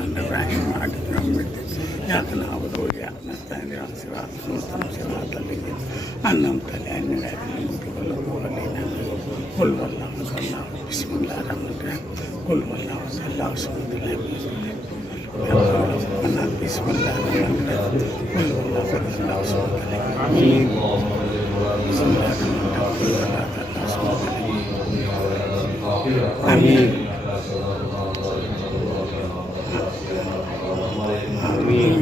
الرحمن الرحيم مالك يوم الدين إياك نعبد وإياك نستعين اهدنا الصراط المستقيم صراط الذين أنعمت عليهم غير المغضوب عليهم قل هو الله أحد بسم الله الرحمن الرحيم قل هو الله أحد الله الصمد لم يلد بسم الله الرحمن الرحيم قل هو الله أحد الله الصمد لم يلد بسم الله الرحمن الرحيم آمين آمين آمين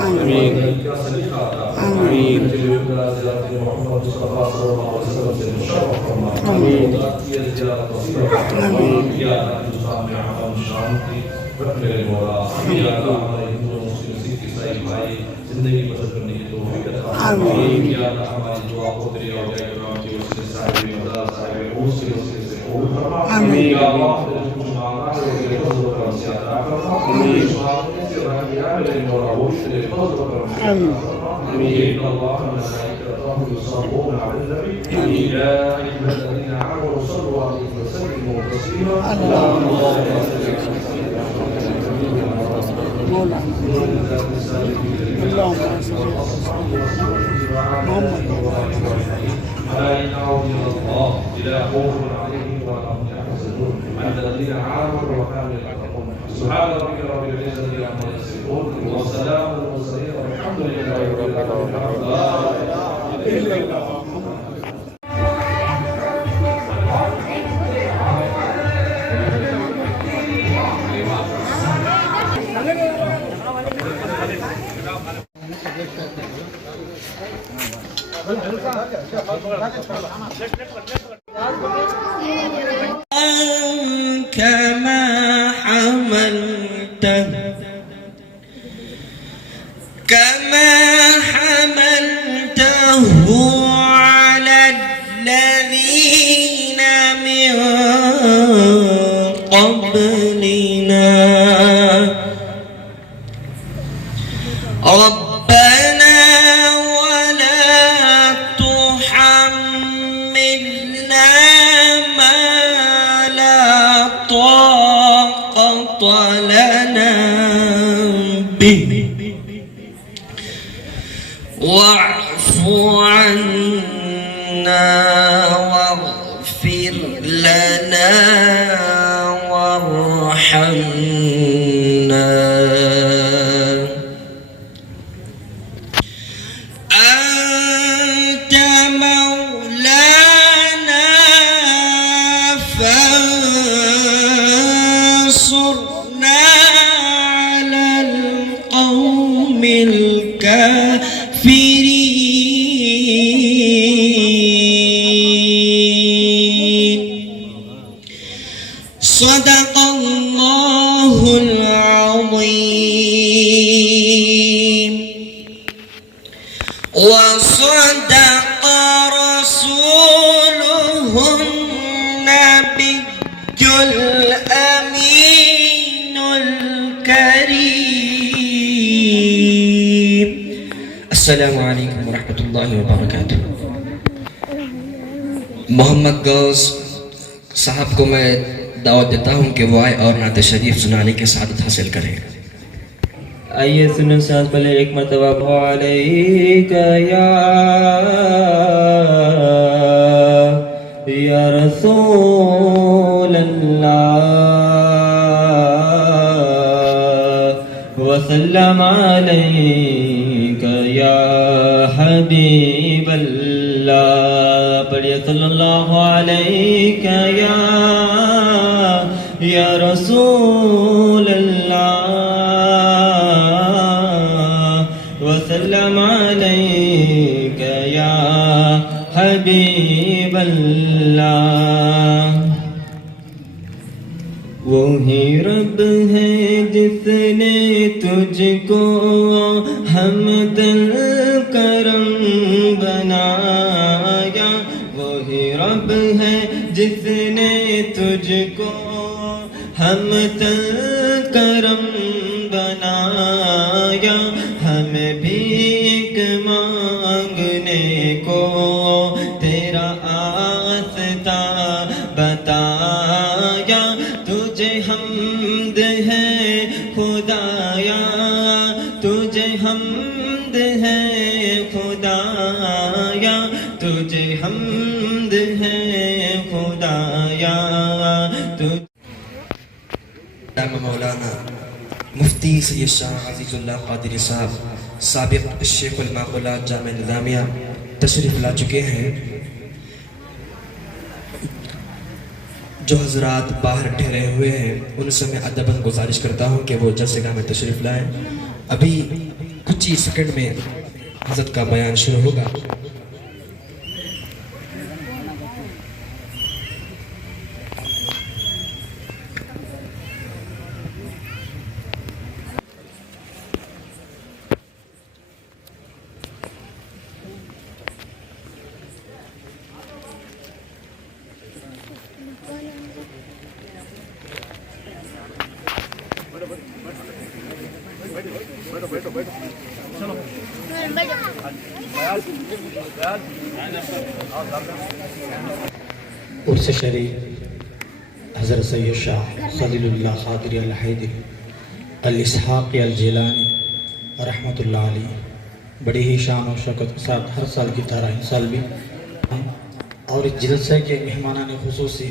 آمين آمين آمين آمين سبحان ربك رب العزة عما يصفون وسلام على المرسلين والحمد لله رب العالمين. لا إله إلا الله. كما حملته على الذين من قبلنا ربنا ولا تحملنا ما لا طاقة لنا به واعف عنا واغفر لنا وارحمنا أنت مولانا فانصرنا على القوم الكافرين. صدق الله العظيم وصدق رسوله النبي الأمين الكريم. السلام عليكم ورحمة الله وبركاته. محمد گوز صاحب کو میں دعوت دیتا ہوں کہ وہ آئے اور نعت شریف سنانے کی سعادت حاصل کریں. آئیے سنو سانس پہلے ایک مرتبہ علیک یا رسول اللہ وسلم علیک یا حبیب اللہ. پڑھیے صلی اللہ علیک یا رسول اللہ وسلم علیک یا حبیب اللہ. وہی رب ہے جس نے تجھ کو حمد کرم بنایا. وہی رب ہے جس نے تجھ کو حمد کرم بنایا. ہمیں بھی ایک مانگنے کو تیرا آستا بتایا. تجھے حمد ہے خدایا, تجھے حمد ہے خدایا, تجھے حمد ہے خدایا. مولانا مفتی سید شاہ عزیز اللہ قادری صاحب سابق شیخ المعقولات جامع نظامیہ تشریف لا چکے ہیں. جو حضرات باہر ٹھہرے ہوئے ہیں ان سے میں ادباً گزارش کرتا ہوں کہ وہ جلسے گاہ میں تشریف لائیں. ابھی کچھ ہی سیکنڈ میں حضرت کا بیان شروع ہوگا. عرس شریف حضرت سید شاہ خلیل اللہ قادری الحیدری الاسحاقی الجیلانی رحمۃ اللہ علیہ بڑی ہی شان و شوکت کے ساتھ ہر سال کی طرح ان سال بھی. اور اس جلسے کے مہمانان خصوصی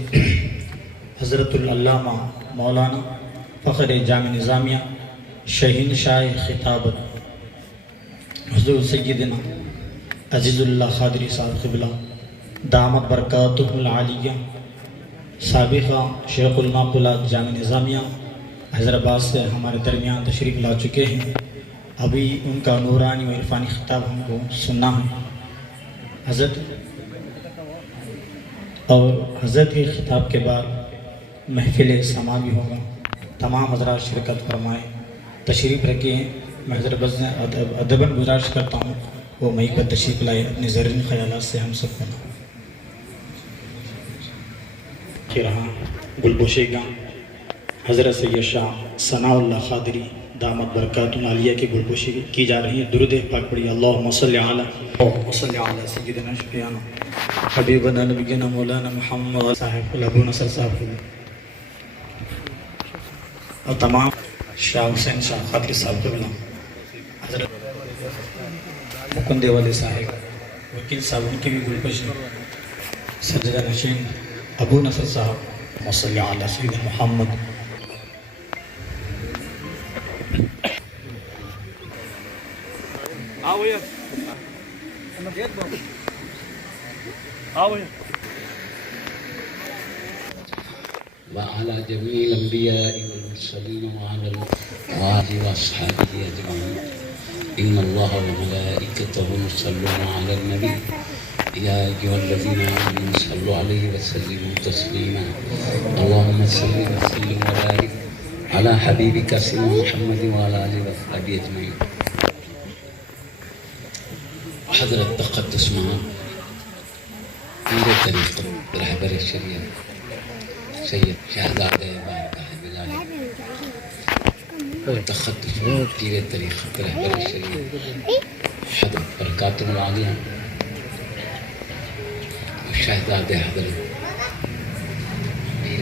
حضرت العلامہ مولانا فخر جامع نظامیہ شہین شاہ خطابت حضور سیدنا عزیز اللہ قادری صاحب قبلہ دامت برکاتہ العالیہ سابقہ شیخ المعقولات جامع نظامیہ حیدرآباد سے ہمارے درمیان تشریف لا چکے ہیں. ابھی ان کا نورانی و عرفانی خطاب ہم کو سننا ہے. حضرت اور حضرت کے خطاب کے بعد محفل سما بھی ہوگا. تمام حضرات شرکت فرمائیں, تشریف رکھے ہیں. میں حضرت سے ادباً گزارش کرتا ہوں وہ مئی پر تشریف لائے, اپنے زرعی خیالات سے ہم سب کو رہا. گلبوشے گاں حضرت سید شاہ ثناء اللہ قادری دامت برکات العالیہ کی گلبوشی کی جا رہی ہے. درود پاک پڑھی. اللہم صلی علی سیدنا شفیعنا حبیبنا نبینا مولانا محمد صاحب ابو نصر صاحب اور تمام شاہ حسین شاہ قادری صاحب کو ملا. حضرت مکندے والے صاحب وکیل صاحب ان کی بھی گلبوشی. سجدہ نشین ابو نصر صاحب وصلی علی سیدنا محمد. وعلى جميع الأنبياء والمرسلين وعلى الآل وأصحابه أجمعين. إن الله وملائكته يصلون على النبي يا أيها الذين آمنوا صلوا عليه وسلموا تسليما. اللهم صل وسلم وبارك على حبيبك سيدنا محمد وعلى آله وصحبه أجمعين. حضرت تقدس معاً پیر طریقت رہبر شریعت سید شہزادہ بارگاہ ملالی تقدس معاً پیر طریقت رہبر شریعت حضرت برکات العالیہ شہزادہ حضرت پیر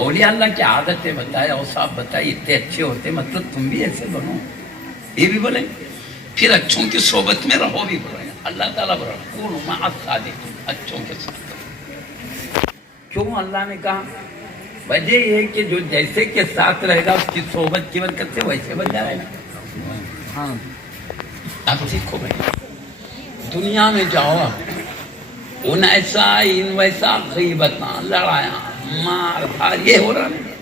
اولیاء اللہ کی عادتیں بتائے، اوصاف بتائے، اتنے اچھے ہوتے، مطلب تم بھی ایسے بنو، یہ بھی بولے، پھر اچھوں کی صحبت میں رہو بھی بولے، اللہ تعالیٰ بولے کونوا مع الصادقین، اچھوں کے ساتھ۔ کیوں اللہ نے کہا؟ وجہ یہ ہے کہ جو جیسے کے ساتھ رہے گا اس کی صحبت کی برکت سے ویسے بن جائے گا۔ اب دیکھو بھائی، دنیا میں جاؤ، ان ایسا ان ویسا، غیبتاں، لڑایاں، مار دھار، یہ ہو رہا نہیں،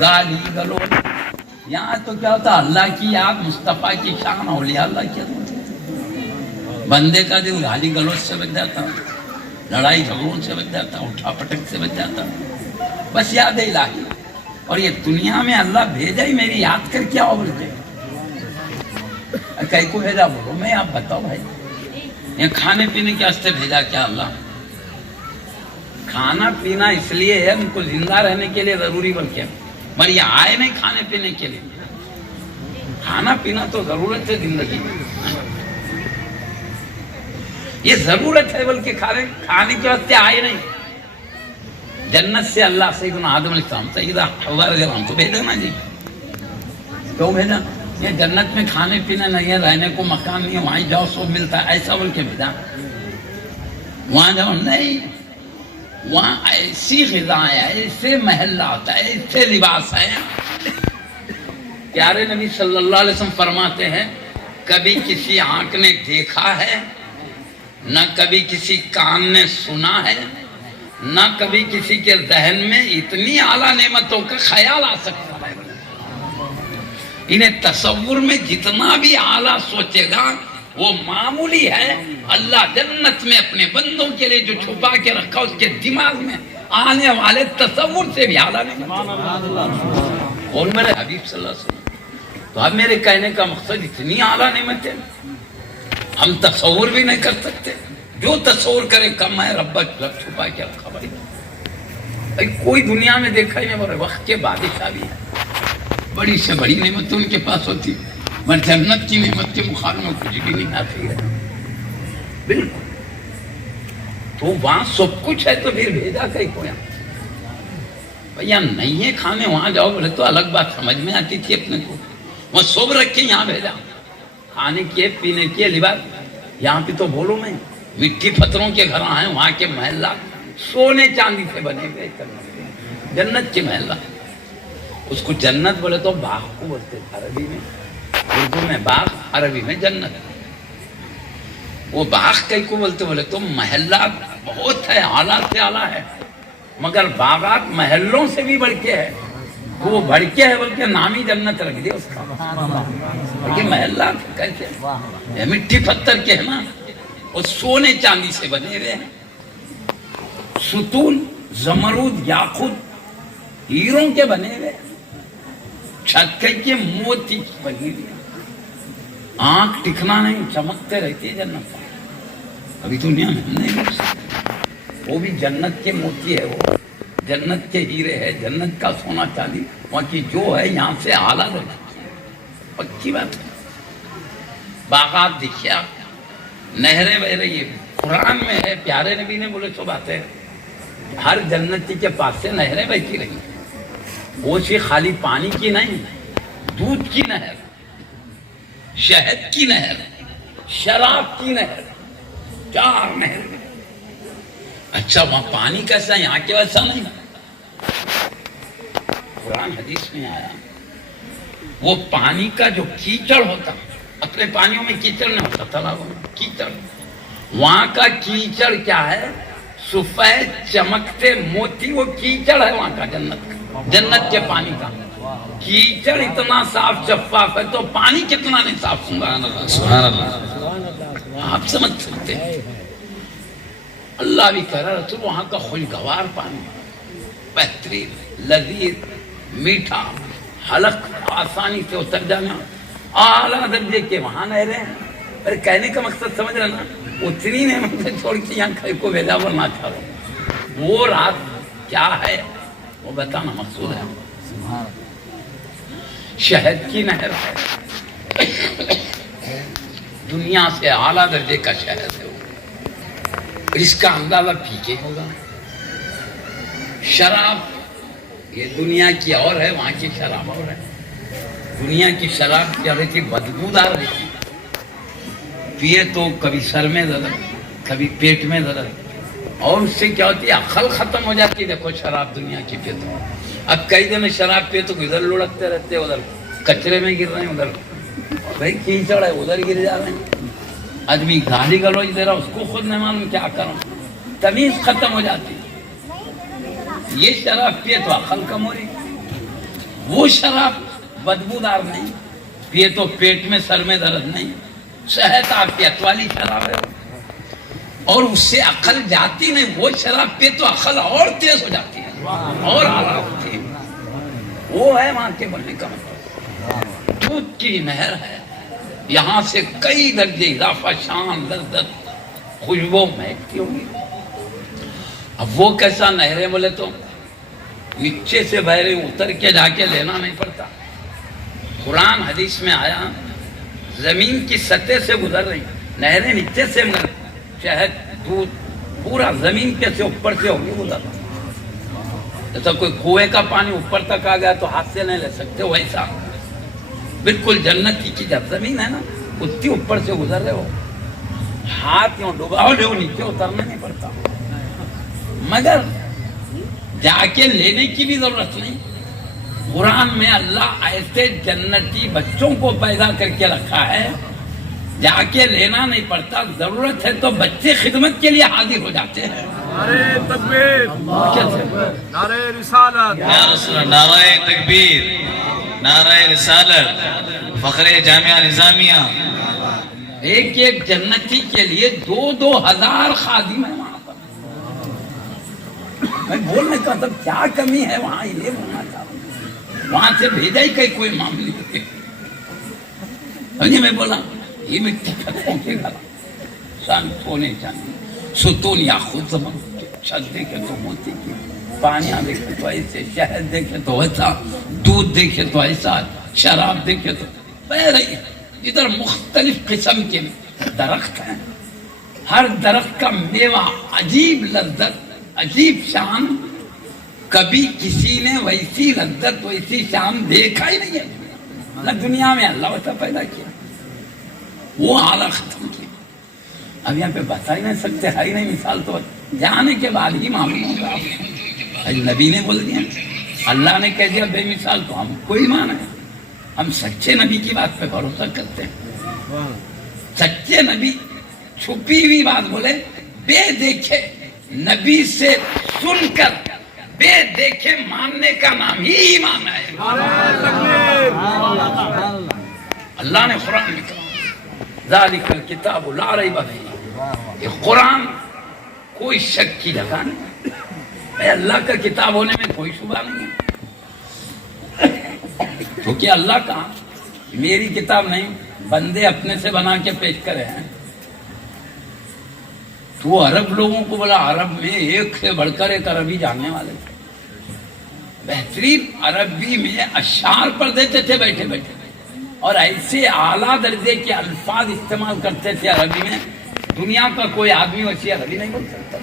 گالی گلوچ۔ یہاں تو کیا ہوتا، اللہ کی یاد، مصطفیٰ کی شان، اولیاء اللہ کی یاد۔ بندے کا دل گالی گلوچ سے بچ جاتا، لڑائی جھگڑوں سے بچ جاتا، اٹھا پٹک سے بچ جاتا، بس یاد الہی۔ اور یہ دنیا میں اللہ بھیجا ہی میری یاد کر کیا ہو بولتے، کئی کو بھیجا بولو، میں آپ بتاؤ بھائی، یہ کھانے پینے کے واسطے بھیجا کیا اللہ؟ کھانا پینا اس لیے ہے ان کو زندہ رہنے کے لیے ضروری، بلکہ مگر یہ آئے نہیں کھانے پینے کے لیے۔ کھانا پینا تو ضرورت ہے زندگی میں، یہ ضرورت ہے، بلکہ کھانے کے واسطے آئے نہیں۔ جنت سے اللہ سیدنا آدم علیہ السلام، سیدہ حوا رضی اللہ عنہ کو بھیجا نا جی، کیوں بھیجا؟ یہ جنت میں کھانے پینے نہیں ہے، رہنے کو مکان نہیں ہے، وہاں جاؤ سب ملتا ہے، ایسا بول کے بھیجا۔ وہاں جاؤ نہیں، وہاں ایسی غذائیں، ایسے محلات، ایسے لباس ہیں۔ پیارے نبی صلی اللہ علیہ وسلم فرماتے ہیں، کبھی کسی آنکھ نے دیکھا ہے، نہ کبھی کسی کان نے سنا ہے، نہ کبھی کسی کے ذہن میں اتنی اعلیٰ نعمتوں کا خیال آ سکتا ہے۔ انہیں تصور میں جتنا بھی اعلیٰ سوچے گا وہ معمولی ہے۔ اللہ جنت میں اپنے بندوں کے لیے جو چھپا کے رکھا اس کے دماغ میں آنے والے تصور سے بھی اعلیٰ نعمت۔ اور میرے حبیب صلی اللہ علیہ وسلم، تو اب میرے کہنے کا مقصد اتنی اعلیٰ نعمت ہے ہم تصور بھی نہیں کر سکتے۔ جو تصور کرے کم ہے، رب چھپا کے رکھا بھائی کوئی دنیا میں دیکھا ہی نہیں، بولے وقت کے بادشاہ بھی ہے، بڑی سے بڑی نعمت ان کے پاس ہوتی، مگر جنت کی نعمت کے مقابلے میں کچھ بھی نہیں آتی ہے، بالکل۔ تو وہاں سب کچھ ہے تو پھر بھیجا کہیں کو بھیا نہیں ہے کھانے، وہاں جاؤ بولے تو الگ بات سمجھ میں آتی تھی اپنے کو، وہ سب رکھ کے یہاں بھیجا، کھانے کے پینے کے لباس۔ یہاں پہ تو بولو میں مٹی پتھروں کے گھر ہیں، وہاں کے محلات سونے چاندی سے بنے ہوئے، جنت کے محلات۔ اس کو جنت بولے تو باغ کو بولتے عربی میں، اردو میں باغ، عربی میں جنت۔ وہ باغ کئی کو بولتے بولے تو محلات بہت ہے، اعلیٰ سے اعلیٰ ہے، مگر باغات محلوں سے بھی بڑھ کے ہے، وہ بڑھ کے ہے بلکہ نام ہی جنت رکھ دیا اس کا۔ یہ محلات کیسے یہ مٹی پتھر کے ہیں نا، اور سونے چاندی سے بنے ہوئے ہیں، ستون زمرود یاقوت ہیروں کے بنے ہوئے، چھت کے موتی کی بنی ہوئی، آنکھ ٹکنا نہیں، چمکتے رہتی ہے جنت۔ ابھی دنیا میں ہم نہیں دیکھ سکتے، وہ بھی جنت کے موتی ہے، وہ جنت کے ہیرے ہے، جنت کا سونا چاندی وہاں کی جو ہے یہاں سے اعلیٰ رہتی ہے، پکی بات ہے۔ باغات دیکھیے آپ، نہریں بہ رہی ہے، قرآن میں ہے، پیارے نبی نے بولے سو بات ہے، ہر جنتی کے پاس سے نہریں بہتی رہی، وہ سی خالی پانی کی نہیں، دودھ کی نہر، شہد کی نہر، شراب کی نہر، 4 نہر۔ اچھا وہاں پانی کیسا، یہاں کے ویسا نہیں، قرآن حدیث میں آیا، وہ پانی کا جو کیچڑ ہوتا، اپنے پانیوں میں کیچڑ نہیں ہوتا، تالابوں میں کیچڑ، وہاں کا کیچڑ کیا ہے، سفید چمکتے موتی، وہ کیچڑ ہے وہاں کا، جنت کے پانی کا کیچڑ اتنا صاف شفاف ہے تو پانی کتنا نہیں صاف، سبحان اللہ، آپ سمجھ سکتے ہیں۔ اللہ بھی کہہ رہا رسول وہاں کا خوشگوار پانی، بہترین، لذیذ، میٹھا، حلق آسانی سے اتر جانا، اعلیٰ درجے کے وہاں نہریں ہیں۔ پر کہنے کا مقصد سمجھ رہا نا، اتنی نعمتیں چھوڑ کے یہاں کھائے کو بھیجا ورنہ چاہ رہا، وہ رات کیا ہے وہ بتانا مقصود ہے۔ شہد کی نہر ہے، دنیا سے اعلیٰ درجے کا شہد ہے وہ، اس کا اندازہ پی کے ہوگا۔ شراب یہ دنیا کی اور ہے، وہاں کی شراب اور ہے. دنیا کی شراب کیا رہتی؟ بدبودار رہتی. پیے تو کبھی سر میں درد، کبھی پیٹ میں درد، اور اس سے کیا ہوتی ہے؟ عقل ختم ہو جاتی ہے. دیکھو شراب دنیا کی پیے تو اب کئی دن شراب پیے تو ادھر لڑکتے رہتے، ادھر کچرے میں گر رہے ہیں، ادھر بھائی کیچڑ ہے ادھر گر جا رہے ہیں. آدمی گالی گلوچ دے رہا، اس کو خود نہیں معلوم کیا کروں، تمیز ختم ہو جاتی. یہ شراب پیے تو عقل کم ہو رہی. وہ شراب بدبودار نہیں، پیے تو پیٹ میں سر میں درد نہیں، صحت عافیت والی شراب ہے، اور اس سے عقل جاتی نہیں. وہ شراب پیے تو عقل اور تیز ہو جاتی ہے اور اعلیٰ ہوتی ہے. وہ ہے وہاں کے بننے کا مطلب. دودھ کی نہر ہے، یہاں سے کئی درجے اضافہ، شان، لذت، خوشبو مہکتی ہوگی. اب وہ کیسا نہریں بولے تو نیچے سے بہ رہی، اتر کے جا کے لینا نہیں پڑتا. قرآن حدیث میں آیا زمین کی سطح سے گزر رہی نہریں، نیچے سے مگر شہد، دودھ پورا زمین کے سے اوپر سے ہوگی گزر. جیسا کوئی کنویں کا پانی اوپر تک آ گیا تو ہاتھ سے نہیں لے سکتے، ویسا بالکل جنت کی جب زمین ہے نا اتنی اوپر سے گزر رہے ہو، ہاتھ یوں ڈباؤ لے نیچے اترنا نہیں پڑتا. مگر جا کے لینے کی بھی ضرورت نہیں. قرآن میں اللہ ایسے جنتی بچوں کو پیدا کر کے رکھا ہے، جا کے لینا نہیں پڑتا. ضرورت ہے تو بچے خدمت کے لیے حاضر ہو جاتے ہیں. نعرہ تکبیر، نعرہ رسالت، یا رسول اللہ، نعرہ تکبیر، نعرہ رسالت، فخر جامعہ نظامیہ. ایک ایک جنتی کے لیے 2,000 خادم ہیں وہاں پر. میں بولنے کا مطلب کیا کمی ہے وہاں، یہ بولنا چاہتا ہوں. وہاں سے بھیجا ہی کہیں کوئی معاملے ہوتے. میں بولا یہ مٹی پتھروں کے گھر، سن سونے چاندی، ستون یا خود زمان، چھت دیکھے تو موتی کی، پانیاں دیکھے تو ایسے، شہد دیکھے تو ایسا، دودھ دیکھے تو ایسا، شراب دیکھے تو بہ رہی. ادھر مختلف قسم کے درخت ہیں، ہر درخت کا میوہ عجیب لذت، عجیب شان. کبھی کسی نے ویسی لذت، ویسی شان دیکھا ہی نہیں ہے نہ دنیا میں. اللہ ویسا پیدا کیا، وہ اعلیٰ ختم کی. اب یہاں پہ بتا ہی نہیں سکتے، ہے ہی نہیں مثال. تو جانے کے بعد ہی معلوم ہوگا. نبی نے بول دیا، اللہ نے کہہ دیا بے مثال، تو ہم کوئی مان ہے. ہم سچے نبی کی بات پہ بھروسہ کرتے ہیں. سچے نبی چھپی ہوئی بات بولے، بے دیکھے نبی سے سن کر بے دیکھے ماننے کا نام ہی ایمان ہے. اللہ نے قرآن میں کہا ذالک الکتاب لا ریب فیہ، یہ قرآن کوئی شک کی جگہ نہیں. اللہ کا کتاب ہونے میں کوئی شبہ نہیں ہے. کیونکہ اللہ کا میری کتاب نہیں، بندے اپنے سے بنا کے پیش کرے ہیں. تو عرب لوگوں کو بولا، عرب میں ایک سے بڑھ کر ایک عربی جاننے والے تھے. بہترین عربی میں اشعار پڑھ دیتے تھے بیٹھے بیٹھے، اور ایسے اعلیٰ درجے کے الفاظ استعمال کرتے تھے عربی میں، دنیا کا کوئی آدمی ویسی عربی نہیں بول سکتا.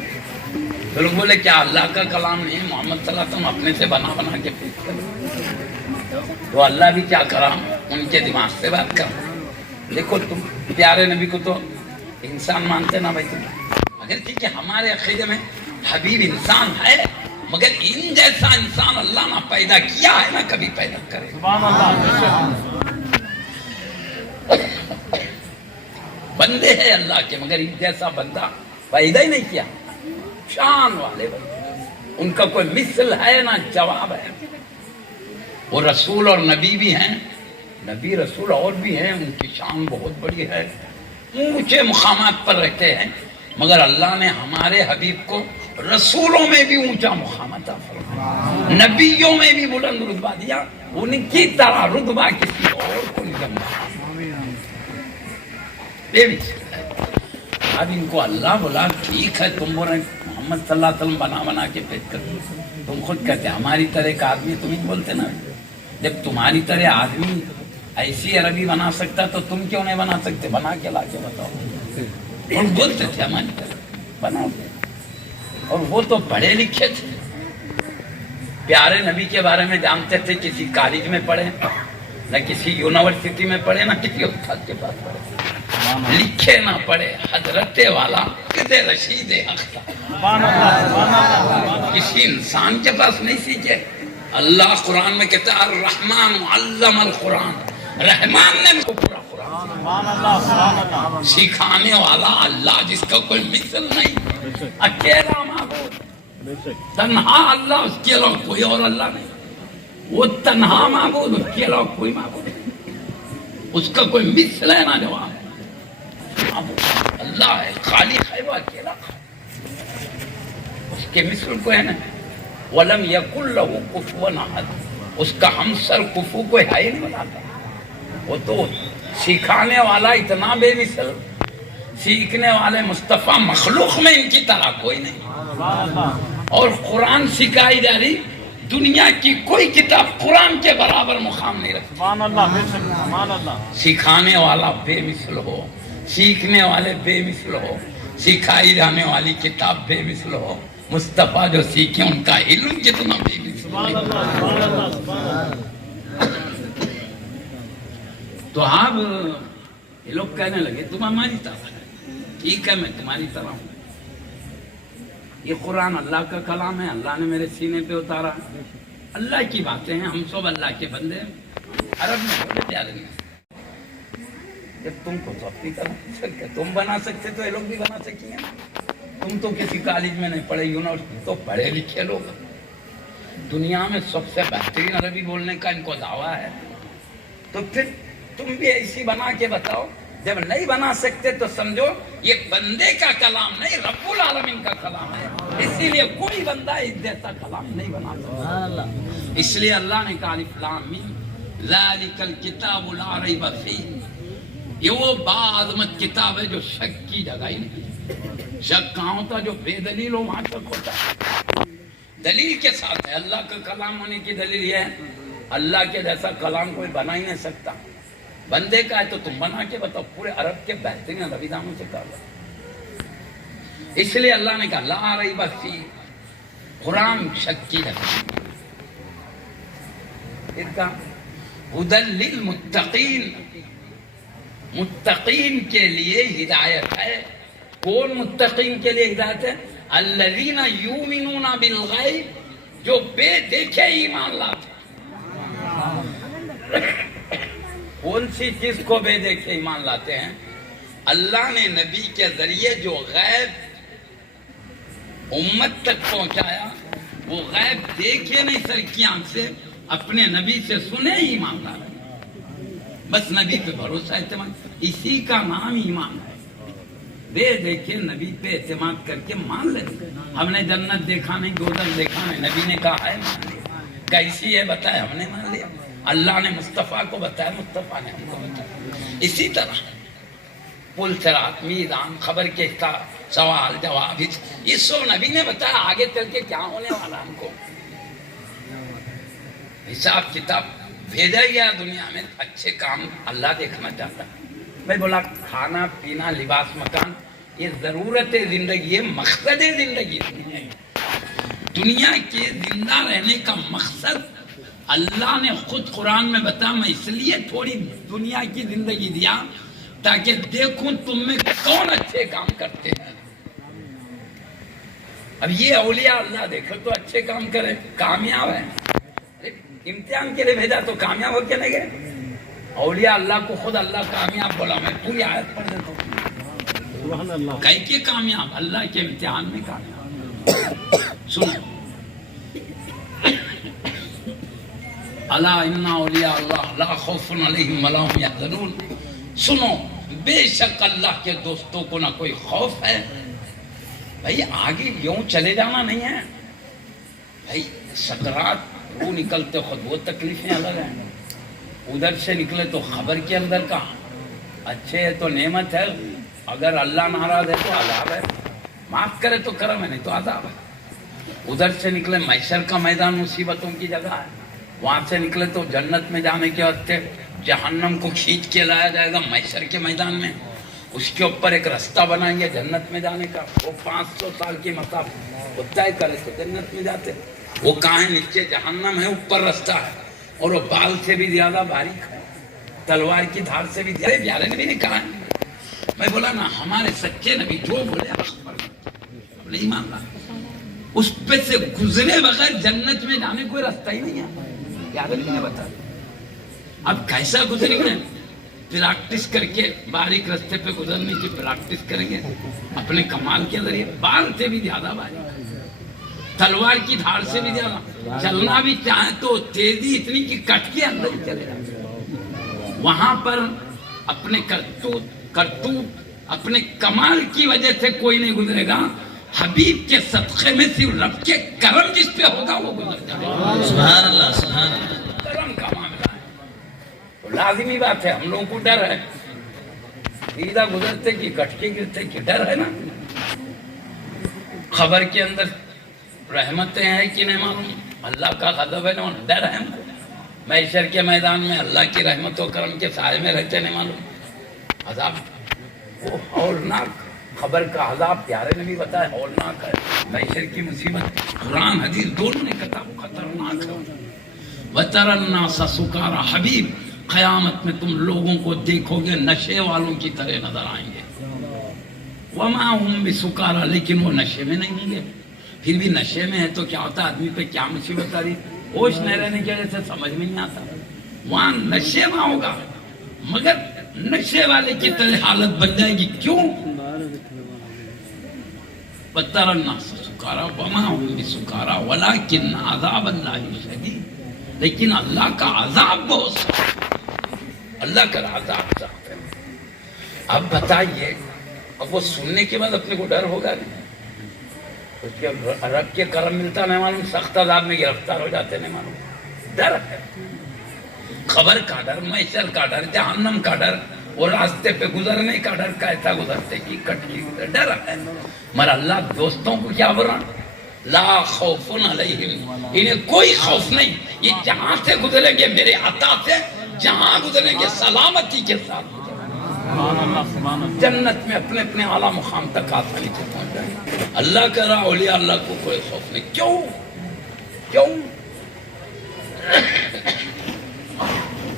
لوگ بولے کیا اللہ کا کلام نہیں، محمد صلی اللہ علیہ وسلم اپنے سے بنا بنا کے پیش کرے. تو اللہ بھی کیا کرا، ان کے دماغ سے بات کر. دیکھو تم پیارے نبی کو تو انسان مانتے نا بھائی تم، مگر ٹھیک ہے ہمارے عقیدے میں حبیب انسان ہے، مگر ان جیسا انسان اللہ نہ پیدا کیا ہے نہ کبھی پیدا کرے. بندے ہیں اللہ کے، مگر ان جیسا بندہ پیدا ہی نہیں کیا. شان والے بندے، ان کا کوئی مثل ہے نہ جواب ہے. وہ رسول اور نبی بھی ہیں، نبی رسول اور بھی ہیں، ان کی شان بہت بڑی ہے، اونچے مقامات پر رہتے ہیں. مگر اللہ نے ہمارے حبیب کو رسولوں میں بھی اونچا مقام عطا فرمایا، نبیوں میں بھی بلند رتبہ دیا. ان کی طرح رتبہ کسی اور کو نہیں ملا. اب ان کو اللہ بولا ٹھیک ہے، تم بول رہے محمد صلی اللہ علیہ وسلم بنا بنا کے پیش کر، تم خود کہتے ہماری طرح ایک آدمی، تم ہی بولتے نا. جب تمہاری طرح آدمی ایسی عربی بنا سکتا تو تم کیوں نہیں بنا سکتے؟ بنا کے لا کے بتاؤ. اور بولتے تھے ہماری طرح بناؤ، اور وہ تو پڑھے لکھے تھے. پیارے نبی کے بارے میں جانتے تھے کسی کالج میں پڑھے نہ کسی یونیورسٹی میں پڑھے نہ کسی استاد کے پاس پڑھے، لکھے نہ پڑھے، حضرت والا رشید اختر کسی انسان کے پاس نہیں سیکھے۔ اللہ قرآن میں کہتا ہے الرحمن علم القرآن، رحمان نے کو پورا قرآن سکھانے والا اللہ، جس کا کوئی مثل نہیں، اکیلا معبود، تنہا اللہ، اس کے علاوہ کوئی اور اللہ نہیں، وہ تنہا معبود، اس کے علاوہ کوئی معبود نہیں، اس کا کوئی مثل ہے نہ جواب ہے، اللہ ہے، خالق ہے، وہ اکیلا، اس کے مثل کوئی نہیں۔ وَلَمْ يَكُنْ لَهُ كُفُوًا أَحَدٌ، اس کا ہمسر کفو کوئی ہے ہی نہیں بناتا۔ وہ تو سکھانے والا اتنا بے مثل، سیکھنے والے مصطفیٰ، مخلوق میں ان کی طرح کوئی نہیں، اور قرآن سکھائی جا رہی، دنیا کی کوئی کتاب قرآن کے برابر مقام نہیں رکھتی۔ سکھانے والا بے مثل ہو، سیکھنے والے بے مثل ہو، سکھائی جانے والی کتاب بے مثل ہو، مصطفیٰ جو سیکھے ان کا علم کتنا بے مثل ہے۔ تو آپ یہ لوگ کہنے لگے تم ہماری طرح ہے، ٹھیک ہے میں تمہاری طرح ہوں، یہ قرآن اللہ کا کلام ہے، اللہ نے میرے سینے پہ اتارا، اللہ کی باتیں ہیں، ہم سب اللہ کے بندے ہیں۔ عرب میں بولے پیارے نہیں، جب تم کو تو اپنی طرح سکتے، تم بنا سکتے تو یہ لوگ بھی بنا سکیں گے، تم تو کسی کالج میں نہیں پڑھے، یونیورسٹی، تو پڑھے لکھے لوگ، دنیا میں سب سے بہترین عربی بولنے کا ان کو دعویٰ ہے، تو پھر تم بھی ایسی بنا کے بتاؤ۔ جب نہیں بنا سکتے تو سمجھو یہ بندے کا کلام نہیں، رب العالمین کا کلام ہے، اسی لیے کوئی بندہ اس جیسا کلام نہیں بنا سکتا۔ اس لیے اللہ نے کہا الف لام میم ذالک الکتاب لا ریب فیہ، یہ وہ باعظمت کتاب ہے جو شک کی جگہ ہی نہیں۔ شک کہاں ہوتا؟ جو بے دلیل ہو وہاں شک ہوتا ہے، دلیل کے ساتھ ہے۔ اللہ کا کلام ہونے کی دلیل یہ ہے اللہ کے جیسا کلام کوئی بنا ہی نہیں سکتا، بندے کا ہے تو تم بنا کے بتاؤ، پورے عرب کے بہترین ادبی دانوں سے کہا۔ اس لیے اللہ نے کہا لا ریب فیہ، قرآن شک کی جگہ، پھر کہا ھدی للمتقین، متقین کے لیے ہدایت ہے۔ کون متقین کے لیے ہدایت ہے؟ الذین یؤمنون بالغیب، جو بے دیکھے ایمان لاتے۔ کون سی چیز کو بے دیکھے ایمان لاتے ہیں؟ اللہ نے نبی کے ذریعے جو غیب امت تک پہنچایا، وہ غیب دیکھے نہیں سر کی آنکھ سے، اپنے نبی سے سنے ایمان لا رہے، بس نبی پہ بھروسہ اعتماد، اسی کا نام ایمان ہے۔ بے دیکھے نبی پہ اعتماد کر کے مان لے، ہم نے جنت دیکھا نہیں، دوزخ دیکھا نہیں، نبی نے کہا ہے مان لیا، کیسی ہے بتایا، ہم نے مان لیا، اللہ نے مصطفیٰ کو بتایا، مصطفیٰ نے ہم کو بتایا۔ اسی طرح پل صراط، میزان، خبر کے سوال جواب، یہ سب نبی نے بتایا، آگے چل کے کیا ہونے والا ہم کو حساب کتاب بھیجا گیا دنیا میں، اچھے کام اللہ دیکھنا چاہتا ہے۔ میں بولا کھانا پینا لباس مکان یہ ضرورت زندگی ہے، مقصد زندگی نہیں ہے۔ دنیا کے زندہ رہنے کا مقصد اللہ نے خود قرآن میں بتا، میں اس لیے تھوڑی دنیا کی زندگی دیا تاکہ دیکھوں تم میں کون اچھے کام کرتے ہیں۔ اب یہ اولیاء اللہ دیکھو تو اچھے کام کرے، کامیاب ہے، امتحان کے لیے بھیجا تو کامیاب ہو کے نہیں گئے۔ اولیاء اللہ کو خود اللہ کامیاب بولا، میں پوری آیت پڑھ دیتا ہوں، کئی کے کامیاب، اللہ کے امتحان میں کامیاب۔ سنو الا ان اولیاء اللہ لا خوف علیہم ولا هم یحزنون، سنو بے شک اللہ کے دوستوں کو نہ کوئی خوف ہے۔ بھائی آگے یوں چلے جانا نہیں ہے، بھائی سکرات روح نکلتے خود وہ تکلیفیں الگ ہیں، ادھر سے نکلے تو خبر کے اندر کا اچھے ہے تو نعمت ہے، اگر اللہ ناراض ہے تو عذاب ہے، معاف کرے تو کرم ہے نہیں تو عذاب ہے۔ ادھر سے نکلے محشر کا میدان مصیبتوں کی جگہ ہے، وہاں سے نکلے تو جنت میں جانے کے واسطے جہنم کو کھینچ کے لایا جائے گا محشر کے میدان میں، اس کے اوپر ایک رستہ بنائیں گے جنت میں جانے کا، وہ 500 سال کی مسافت وہ طے کرے تو جنت میں جاتے، وہ کہاں ہے؟ نیچے جہنم ہے، اوپر رستہ ہے، اور وہ بال سے بھی زیادہ باریک ہے، تلوار کی دھار سے بھی زیادہ. پیارے نبی نے کہا. میں بولا نا ہمارے سچے نبی جو بولے حق پر نہیں مان رہا، اس پہ سے گزرے بغیر جنت میں جانے کوئی راستہ ہی نہیں ہے. پیارے نبی نے بتا. اب کیسا گزریں گے؟ پریکٹس کر کے باریک رستے پہ گزرنے کی پریکٹس کریں گے اپنے کمال کے ذریعے. بال سے بھی زیادہ باریک، تلوار کی دھار سے بھی زیادہ. چلنا بھی چاہے تو تیزی اتنی کہ کٹ کے اندر ہی چلے جائے. وہاں پر اپنے کرتوت اپنے کمال کی وجہ سے کوئی نہیں گزرے گا. حبیب کے صدقے میں صرف رب کے کرم جس پہ ہوگا وہ گزر جائے گا. سبحان اللہ سبحان اللہ. کرم کا معاملہ ہے تو لازمی بات ہے. ہم لوگوں کو ڈر ہے سیدھا گزرتے کہ کٹ کے گرتے کی ڈر ہے نا. خبر کے اندر رحمتیں ہیں کہ نہیں معلوم، اللہ کا غضب ہے نا، ڈر ہے ہم کو. محشر کے میدان میں اللہ کی رحمت و کرم کے سائے میں رہتے نہیں معلوم. عذاب وہ ہولناک، خبر کا عذاب پیارے نے بھی بتایا ہولناک ہے. محشر کی مصیبت قرآن حدیث دونوں نے کہا وہ خطرناک ہے. وَتَرَى النَّاسَ سُكَارَى. حبیب قیامت میں تم لوگوں کو دیکھو گے نشے والوں کی طرح نظر آئیں گے. وَمَا هُمْ بِسُكَارَى. لیکن وہ نشے میں نہیں ہوں گے. پھر بھی نشے میں ہے تو کیا ہوتا ہے، آدمی پہ کیا مصیبت آ رہی، ہوش نہ رہنے کی وجہ سے سمجھ میں نہیں آتا. وہاں نشے میں ہوگا مگر نشے والے کی طرح حالت بن جائے گی. کیوں؟ وَتَرَى النَّاسَ سُكَارَى وَمَا هُمْ بِسُكَارَى وَلَكِنَّ عَذَابَ اللَّهِ شَدِيدٌ. لیکن اللہ کا عذاب بہت سخت، اللہ کا عذاب سخت ہے. اب بتائیے، اب وہ سننے کے بعد اپنے کو ڈر ہوگا نہیں؟ اس کے رب کے کرم ملتا نہیں معلوم، سخت عذاب میں گرفتار ہو جاتے نہیں معلوم. ڈر ہے، خبر کا ڈر، محشر کا ڈر، جہنم کا ڈر، اور راستے پہ گزرنے کا ڈر. کیسا گزرتے کی کٹ کی ڈر ہے. مگر اللہ دوستوں کو کیا بولا؟ لا خوف علیہم. انہیں کوئی خوف نہیں، یہ جہاں سے گزریں گے میرے عطا سے، جہاں گزریں گے سلامتی کے ساتھ جنت میں اپنے اپنے اعلیٰ مقام تک آسانی سے پہنچ جائیں گے. اللہ کا راہ اولیاء اللہ کو کوئی خوف نہیں. کیوں؟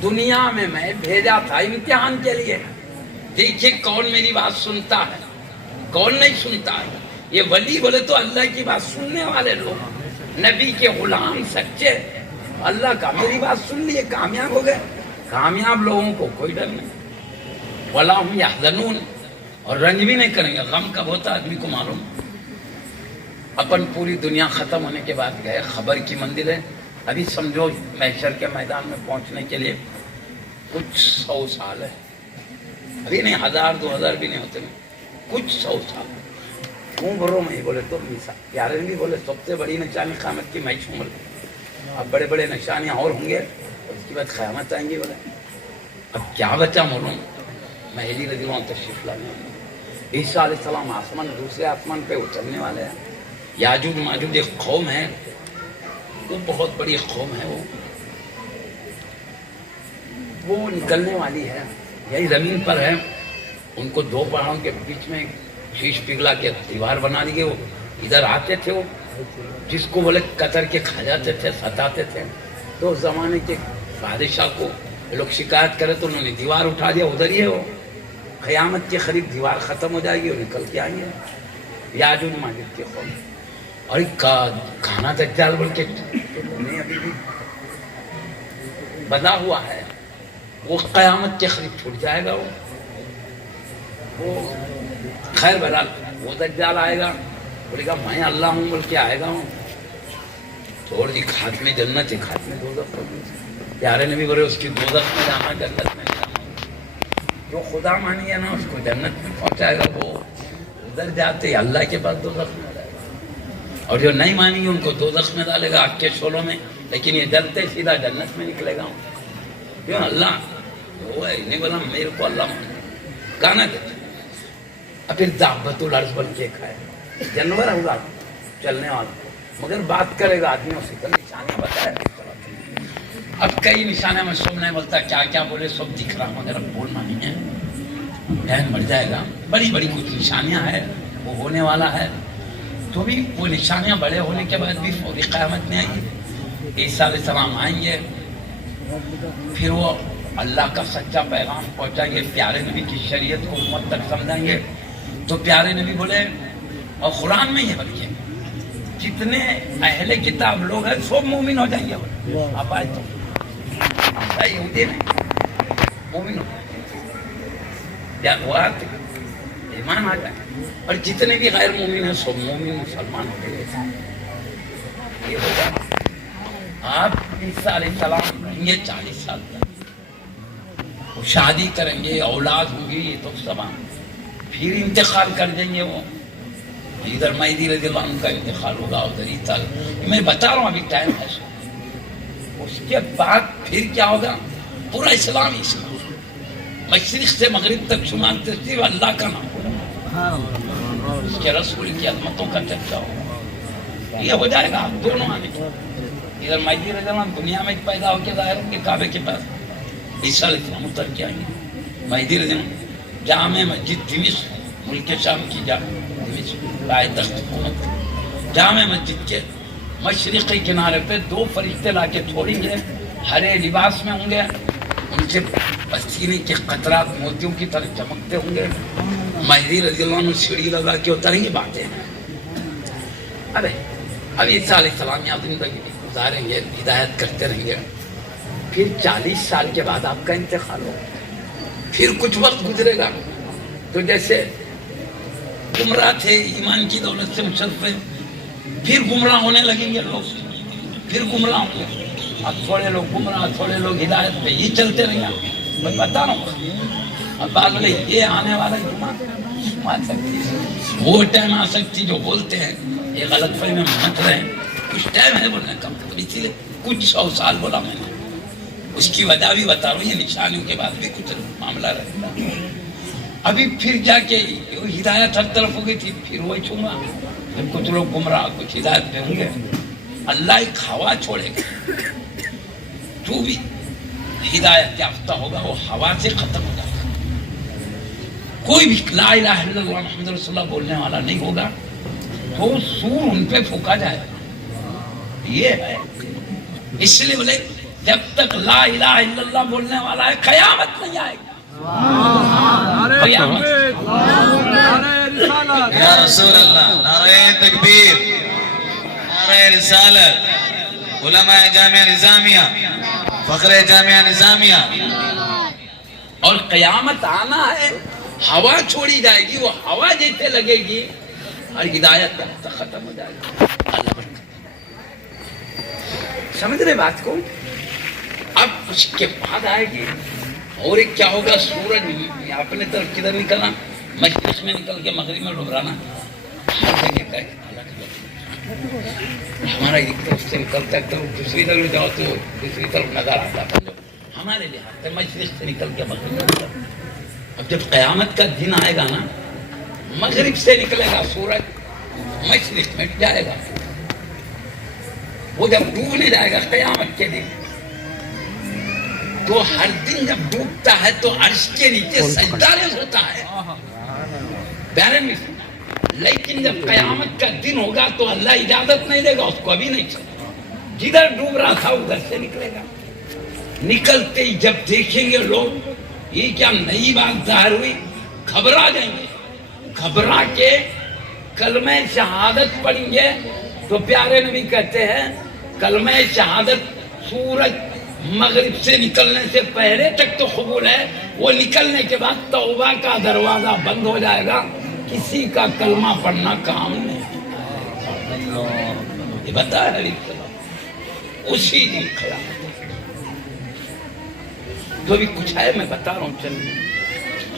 دنیا میں بھیجا تھا امتحان کے لیے. دیکھیے کون میری بات سنتا ہے، کون نہیں سنتا ہے. یہ ولی بولے تو اللہ کی بات سننے والے لوگ، نبی کے غلام سچے. اللہ کا میری بات سن لیے کامیاب ہو گئے. کامیاب لوگوں کو کوئی ڈر نہیں. وَلَا هُمْ يَحْزَنُونَ. اور رنج بھی نہیں کریں گے. غم کب ہوتا آدمی کو معلوم. اپن پوری دنیا ختم ہونے کے بعد گئے خبر کی منزل ہے. ابھی سمجھو محشر کے میدان میں پہنچنے کے لیے کچھ 100 سال ہے. ابھی نہیں 1000 2000 بھی نہیں ہوتے، کچھ 100 سال. کیوں بھرو میں بولے تو پیارے بھی بولے سب سے بڑی نشانی قیامت کی محشر عمر. اب بڑے بڑے نشانیاں اور ہوں گے، اس کے بعد قیامت آئیں گی. بولے اب کیا بچا معلوم. مہدی رضی اللہ عنہ تشریف لانے، عیسیٰ علیہ السلام آسمان دوسرے آسمان پہ اترنے والے ہیں. یاجوج ماجوج ایک قوم ہے، وہ بہت بڑی قوم ہے، وہ نکلنے والی ہے. یہی زمین پر ہے. ان کو 2 پہاڑوں کے بیچ میں شیش پگھلا کے دیوار بنا دی گئی. وہ ادھر آتے تھے، وہ جس کو بولے قطر کے کھا جاتے تھے، ستاتے تھے. تو اس زمانے کے بادشاہ کو لوگ شکایت کرے تو انہوں نے دیوار اٹھا دیا. ادھر ہی ہے وہ. قیامت کے قریب دیوار ختم ہو جائے گی اور نکل کے آئیں گے یاجوج ماجوج کے قوم. اور کھانا دجال بول کے نہیں ابھی بھی بنا ہوا ہے. وہ قیامت کے قریب چھوٹ جائے گا. وہ خیر بہرحال وہ دجال آئے گا، بولے گا میں اللہ ہوں بول کے آئے گا. تھوڑی جی کھات میں جنت ہے، کھات میں دوزخ. پیارے نبی بولے اس کی دوزخ میں جانا، جنت میں جانا. جو خدا مانی ہے نا اس کو جنت میں پہنچائے گا. وہ ادھر جاتے اللہ کے پاس دوزخ میں جائے گا. اور جو نہیں مانی گے ان کو دوزخ میں ڈالے گا، آگ کے شعلوں میں. لیکن یہ جلتے سیدھا جنت میں نکلے گا. کیوں؟ اللہ وہ ہے نہیں بولا میرے کو اللہ مانے گانا دیتے. اب پھر دعوت الارض بن کے کھائے. جانور ہوگا چلنے والا مگر بات کرے گا آدمیوں سے. کل نشانیاں بتایا. اب کئی نشانیاں میں سب نہیں بولتا، کیا کیا بولے سب دکھ رہا مگر اب بولنا نہیں ہے. ذہن مر جائے گا. بڑی بڑی کچھ نشانیاں ہیں، وہ ہونے والا ہے. تو بھی وہ نشانیاں بڑے ہونے کے بعد بھی فوری قیامت نہیں آئیں گے. عیسیٰ علیہ السلام آئیں گے, پھر وہ اللہ کا سچا پیغام پہنچائیں گے, پیارے نبی کی شریعت کو امت تک سمجھائیں گے. تو پیارے نبی بولے, اور قرآن میں یہ بلکہ جتنے اہل کتاب لوگ ہیں سب مومن ہو جائیں گے. آپ آئے تو یہودی نہیں مومن ہو جائیں, ایمان آ جائے, اور جتنے بھی غیر مومن ہیں سب مومن مسلمان ہو گئے. یہ ہوگا آپ عیسیٰ علیہ السلام رہیں گے 40 سال تک, وہ شادی کریں گے, اولاد ہوگی, یہ تو سب پھر انتقال کر دیں گے. وہ ادھر مہدی رضی اللہ عنہ کا انتقال ہوگا, ادھر عیسیٰ, میں بتا رہا ہوں ابھی ٹائم ہے. اس کے بعد پھر کیا ہوگا, پورا اسلام مشرق سے مغرب تک شمال ترتیب اللہ کا نام ہوگا, اس کے رسول کی عظمتوں کا چرچا ہوگا. یہ ہو جائے گا دونوں آنے کے. ادھر مہدی رضی اللہ عنہ دنیا میں پیدا ہو کے ظاہر ہوں گے کعبے کے پاس, عیسیٰ علیہ السلام اتر کے آئیں گے. مہدی رضی اللہ عنہ جامع مسجد دمشق, ملک شام کی جامع مسجد کے مشرقی کنارے پہ 2 فرشتے لا کے چھوڑیں گے, ہرے لباس میں ہوں گے, ان سے پسینے کے قطرات موتیوں کی طرح چمکتے ہوں گے. مہدی رضی اللہ عنہ سیڑھی لگا کے اتریں گے. باتیں اب عیسیٰ علیہ السلام یہاں زندگی گزاریں گے, ہدایت کرتے رہیں گے. پھر 40 سال کے بعد آپ کا انتقال ہوگا. پھر کچھ وقت گزرے گا تو جیسے گمراہ تھے ایمان کی دولت سے مشرف ہے, پھر گمراہ ہونے لگیں گے لوگ, پھر گمراہ ہوں گے. اب تھوڑے لوگ گمراہ, تھوڑے لوگ ہدایت پہ, یہ چلتے رہیں گے. میں بتا رہا ہوں اب بعد میں یہ آنے والا جمعہ آ سکتی ہے, وہ ٹائم آ سکتی جو بولتے ہیں یہ غلط فہمی میں مت رہے. کچھ ٹائم ہے بولنے کا, اسی لیے کچھ 100 سال بولا میں نے. اس کی وجہ بھی بتا رہا ہوں, یہ نشانیوں کے بعد بھی کچھ معاملہ رہے گا. ابھی پھر جا کے ہدایت ہر طرف ہو گئی تھی, پھر وہی چھوڑا. پھر کچھ لوگ گمراہ, کچھ ہدایت پہ ہوں گے. اللہ ایک ہوا چھوڑے گا, جو بھی ہدایت یافتہ ہوگا وہ ہوا سے ختم ہو جائے گا. کوئی بھی لا الہ الا اللہ محمد رسول اللہ بولنے والا نہیں ہوگا تو سور ان پہ پھونکا جائے گا. یہ ہے, اس لیے بولے جب تک لا الہ الا اللہ بولنے والا ہے قیامت نہیں آئے گی. یا رسول اللہ, نعرہ تکبیر, نعرہ رسالت, علماء جامعہ نظامیہ, فخر جامعہ نظامیہ. اور قیامت آنا ہے, ہوا چھوڑی جائے گی, وہ ہوا جیسے لگے گی اور ہدایت ختم ہو جائے گی. اللہ برکت. سمجھ رہے بات کو؟ اب اس کے بعد آئے گی اور ایک کیا ہوگا, سورج اپنے طرف کدھر نکلنا, مشرق میں نکل کے مغرب میں ڈوبرانا. ہر جگہ کا ہمارا ایک طرف سے نکلتا ہے تو دوسری طرف جاؤ تو دوسری طرف نظر آتا ہے. ہمارے لحاظ سے مشرق سے نکل کے مغرب میں نکلتا. اب جب قیامت کا دن آئے گا نا, مغرب سے نکلے گا سورج, مشرق میں جائے گا. وہ جب ڈوبنے جائے گا قیامت کے دن, تو ہر دن جب ڈوبتا ہے تو عرش کے نیچے سجدہ ہوتا ہے. پیارے میں, لیکن جب قیامت کا دن ہوگا تو اللہ اجازت نہیں دے گا اس کو, ابھی نہیں چلے. جدھر ڈوب رہا تھا ادھر سے نکلے گا. نکلتے ہی جب دیکھیں گے لوگ یہ کیا نئی بات ظاہر ہوئی, گھبرا جائیں گے. گھبرا کے کلمہ شہادت پڑھیں گے تو پیارے نبی کہتے ہیں کلمہ شہادت سورج مغرب سے نکلنے سے پہلے تک تو قبول ہے, وہ نکلنے کے بعد توبہ کا دروازہ بند ہو جائے گا, کسی کا کلمہ پڑھنا کام نہیں. یہ بتایا نبی اسی دن قیامت. جو بھی کچھ ہے میں بتا رہا ہوں. چلیے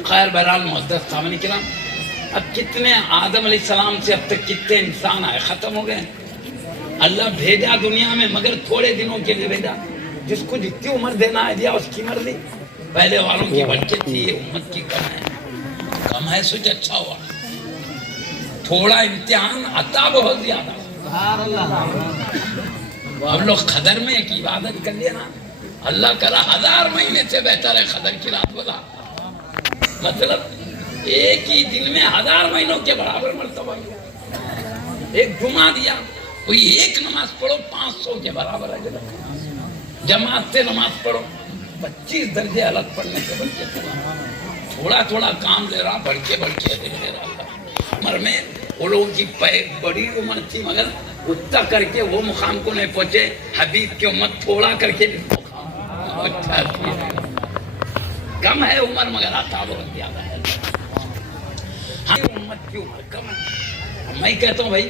خیر, بہرحال معزز سامنے کرام, اب کتنے آدم علیہ السلام سے اب تک کتنے انسان آئے, ختم ہو گئے. اللہ بھیجا دنیا میں مگر تھوڑے دنوں کے لیے بھیجا. جس کو جتنی عمر دینا ہے دیا, اس کی مرضی. پہلے والوں کی برکت تھی, امت کی کم ہے سوچ اچھا ہوا. تھوڑا امتحان عطا بہت زیادہ. ہم لوگ خدر میں ایک عبادت کر لیا نا, اللہ کرا 1000 مہینے سے بہتر ہے خدر کی رات. بولا مطلب ایک ہی دن میں 1000 مہینوں کے برابر مرتبہ. ایک جمعہ دیا, کوئی ایک نماز پڑھو 500 کے برابر ہے. جماعت سے نماز پڑھو 25 درجے الگ پڑھنے کے بچے تھوڑا تھوڑا کام لے رہا, بڑھ کے دے رہا. عمر میں وہ لوگوں کی بڑی عمر تھی مگر اتنا کر کے وہ مقام کو نہیں پہنچے. حبیب کی امت تھوڑا کر کے کم ہے عمر مگر آتا بہت زیادہ ہے. امت کی عمر کم ہے. میں کہتا ہوں بھائی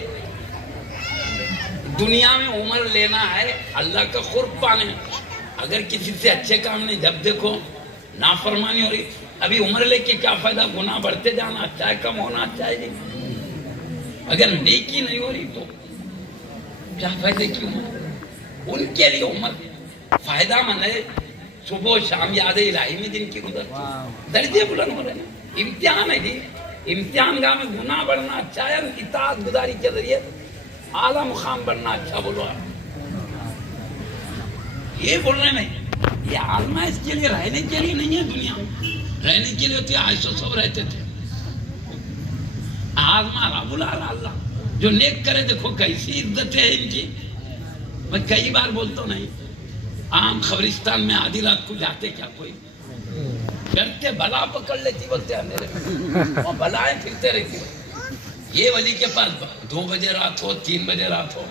دنیا میں عمر لینا ہے اللہ کا قرب پانے. اگر کسی سے اچھے کام نہیں, جب دیکھو نافرمانی ہو رہی, ابھی عمر لے کے کیا فائدہ, گناہ بڑھتے جانا اچھا ہے, کم ہونا اچھا ہے نہیں. اگر نیکی نہیں ہو رہی تو کیا فائدے کی عمر. ان کے لیے عمر فائدہ مند ہے. صبح و شام یاد الہی میں جن کی گزرتی درجے بلند ہو رہے ہیں. امتحان ہے جی, امتحان گاہ میں گناہ بڑھنا اچھا ہے, اطاعت گزاری کے ذریعے اعلیٰ مقام بڑھنا اچھا. بولو آپ یہ بول رہے ہیں, یہ عالمہ اس کے لیے رہنے کے لیے نہیں ہے. دنیا رہنے کے لیے ہوتی ہے, عائشہ سب رہتے تھے. عالمہ رب اللہ جو نیک کرے, دیکھو کیسی عزت ہے ان کی. میں کئی بار بولتا ہوں, نہیں عام قبرستان میں آدھی رات کو جاتے کیا کوئی ڈرتے بلا پکڑ لیتی, بولتے اندھیرے میں اور بلائیں پھرتے رہتی. یہ ولی کے پاس 2 بجے رات ہو 3 بجے رات ہو